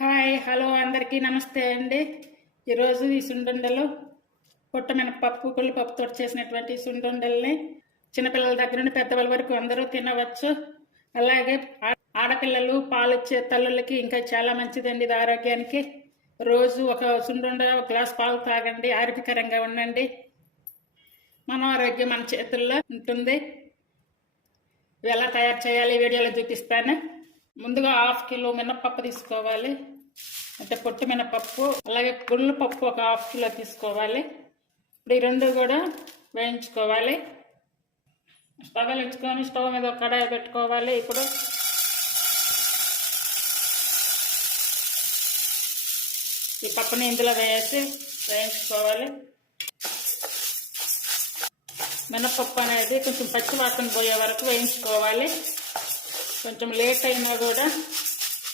Hi hello అందరికీ నమస్తే అండి. ఈరోజు ఈ సుండుండలు పొట్టమినపప్పు పప్పుతో చేసినటువంటి సుండుండల్ని చిన్నపిల్లల దగ్గర నుండి పెద్దవాళ్ళ వరకు అందరూ తినవచ్చు. అలాగే ఆడపిల్లలు పాలిచ్చే తల్లులకి ఇంకా చాలా మంచిదండి ఇది ఆరోగ్యానికి. రోజు ఒక సుండుండ ఒక గ్లాస్ పాలు తాగండి, ఆరోగ్యకరంగా ఉండండి. మన ఆరోగ్యం మన చేతుల్లో ఉంటుంది. ఇవి ఎలా తయారు చేయాలి వీడియోలో చూపిస్తాను. ముందుగా 1/2 కిలో మినపప్పు తీసుకోవాలి, అంటే పొట్టు మినపప్పు. అలాగే గుళ్ళు పప్పు ఒక 1/2 కిలో తీసుకోవాలి. ఇప్పుడు ఈ రెండు కూడా వేయించుకోవాలి. స్టవ్ వెలిగించుకొని స్టవ్ మీద ఒక కడాయి పెట్టుకోవాలి. ఇప్పుడు ఈ పప్పుని ఇందులో వేసి వేయించుకోవాలి. మినపప్పు అనేది కొంచెం పచ్చి వాసన పోయే వరకు వేయించుకోవాలి. కొంచెం లేట్ అయినా కూడా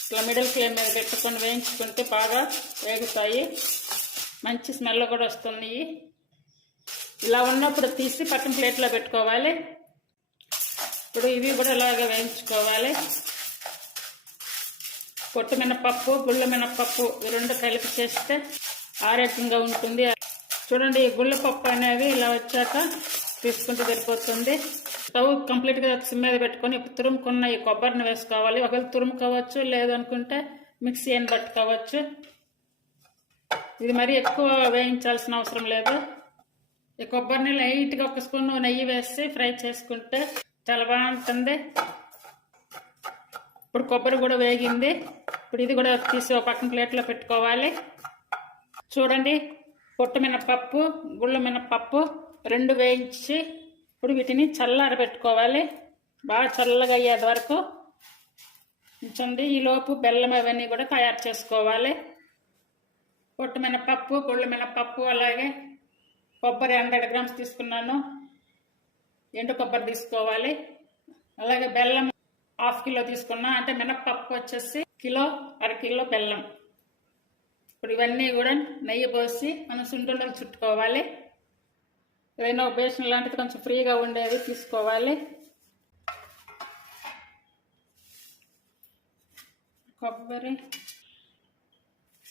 ఇట్లా మిడిల్ ఫ్లేమ్ మీద పెట్టుకొని వేయించుకుంటే బాగా వేగుతాయి, మంచి స్మెల్ కూడా వస్తుంది. ఇలా ఉన్నప్పుడు తీసి పక్కన ప్లేట్లో పెట్టుకోవాలి. ఇప్పుడు ఇవి కూడా ఇలాగే వేయించుకోవాలి. పొట్టు మినపప్పు గుళ్ళ మినపప్పు ఈ రెండు కలిపి చేస్తే ఆరోగ్యంగా ఉంటుంది. చూడండి, ఈ గుళ్ళ పప్పు అనేవి ఇలా వచ్చాక తీసుకుంటే సరిపోతుంది. స్టవ్ కంప్లీట్గా సిమ్ మీద పెట్టుకొని తురుముకున్న ఈ కొబ్బరిని వేసుకోవాలి. ఒకవేళ తురుముకోవచ్చు, లేదనుకుంటే మిక్సీ అని పట్టుకోవచ్చు. ఇది మరీ ఎక్కువ వేయించాల్సిన అవసరం లేదు. ఈ కొబ్బరిని లైట్గా ఒక స్పూన్ నెయ్యి వేసి ఫ్రై చేసుకుంటే చాలా బాగుంటుంది. ఇప్పుడు కొబ్బరి కూడా వేగింది. ఇప్పుడు ఇది కూడా తీసి ఒక పక్కన ప్లేట్లో పెట్టుకోవాలి. చూడండి, పొట్టు మినపప్పు గుళ్ళ మినపప్పు రెండు వేయించి ఇప్పుడు వీటిని చల్లార పెట్టుకోవాలి. బాగా చల్లగా అయ్యేది వరకు ఉంచండి. ఈలోపు బెల్లం అవన్నీ కూడా తయారు చేసుకోవాలి. పొట్టు మినపప్పు గుళ్ళ మినపప్పు అలాగే కొబ్బరి 100 గ్రామ్స్ తీసుకున్నాను. ఎండు కొబ్బరి తీసుకోవాలి. అలాగే బెల్లం 1/2 కిలో తీసుకున్నా, అంటే మినపప్పు వచ్చేసి కిలో 1/2 కిలో బెల్లం. ఇప్పుడు ఇవన్నీ కూడా నెయ్యి పోసి మనం సుండుండలు చుట్టుకోవాలి. ఏదైనా బేషన్ లాంటిది కొంచెం ఫ్రీగా ఉండేది తీసుకోవాలి. కొబ్బరి,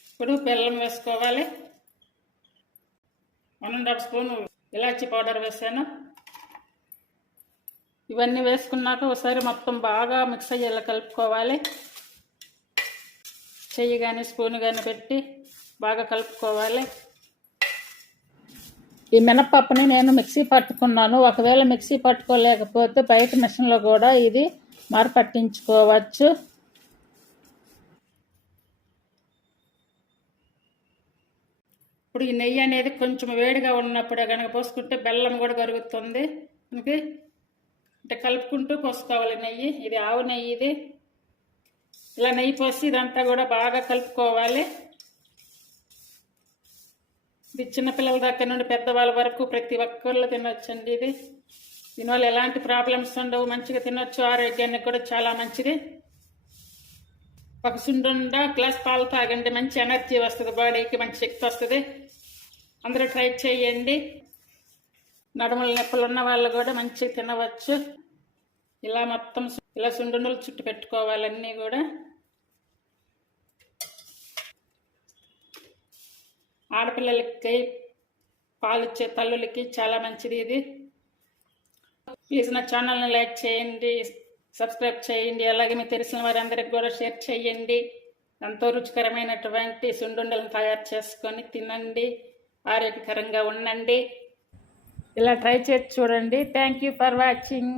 ఇప్పుడు బెల్లం వేసుకోవాలి. 1.5 స్పూన్ ఇలాచీ పౌడర్ వేసాను. ఇవన్నీ వేసుకున్నాక ఒకసారి మొత్తం బాగా మిక్స్ అయ్యేలా కలుపుకోవాలి. చెయ్యి కానీ స్పూన్ కానీ పెట్టి బాగా కలుపుకోవాలి. ఈ మినపప్పుని నేను మిక్సీ పట్టుకున్నాను. ఒకవేళ మిక్సీ పట్టుకోలేకపోతే బయట మిషన్లో కూడా ఇది మరపట్టించుకోవచ్చు. ఇప్పుడు ఈ నెయ్యి అనేది కొంచెం వేడిగా ఉన్నప్పుడే కనుక పోసుకుంటే బెల్లం కూడా కరుగుతుంది మనకి. అంటే కలుపుకుంటూ పోసుకోవాలి నెయ్యి. ఇది ఆవు నెయ్యి. ఇది ఇలా నెయ్యి పోసి ఇదంతా కూడా బాగా కలుపుకోవాలి. ఇది చిన్నపిల్లల దగ్గర నుండి పెద్దవాళ్ళ వరకు ప్రతి ఒక్కళ్ళు తినొచ్చండి. ఇది దీనివల్ల ఎలాంటి ప్రాబ్లమ్స్ ఉండవు, మంచిగా తినొచ్చు. ఆరోగ్యానికి కూడా చాలా మంచిది. ఒక సుండుండ గ్లాస్ పాలు తాగండి, మంచి ఎనర్జీ వస్తుంది, బాడీకి మంచి శక్తి వస్తుంది. అందరూ ట్రై చేయండి. నడుముల నొప్పులు ఉన్న వాళ్ళు కూడా మంచిగా తినవచ్చు. ఇలా మొత్తం ఇలా సుండుండలు చుట్టు పెట్టుకోవాలి అన్నీ కూడా. ఆడపిల్లలకి పాలిచ్చే తల్లులకి చాలా మంచిది ఇది. ప్లీజ్ నా ఛానల్ని లైక్ చేయండి, సబ్స్క్రైబ్ చేయండి. అలాగే మీకు తెలిసిన వారందరికి కూడా షేర్ చేయండి. ఎంతో రుచికరమైనటువంటి సుండుండలను తయారు చేసుకొని తినండి, ఆరోగ్యకరంగా ఉండండి. ఇలా ట్రై చేసి చూడండి. Thank you for watching.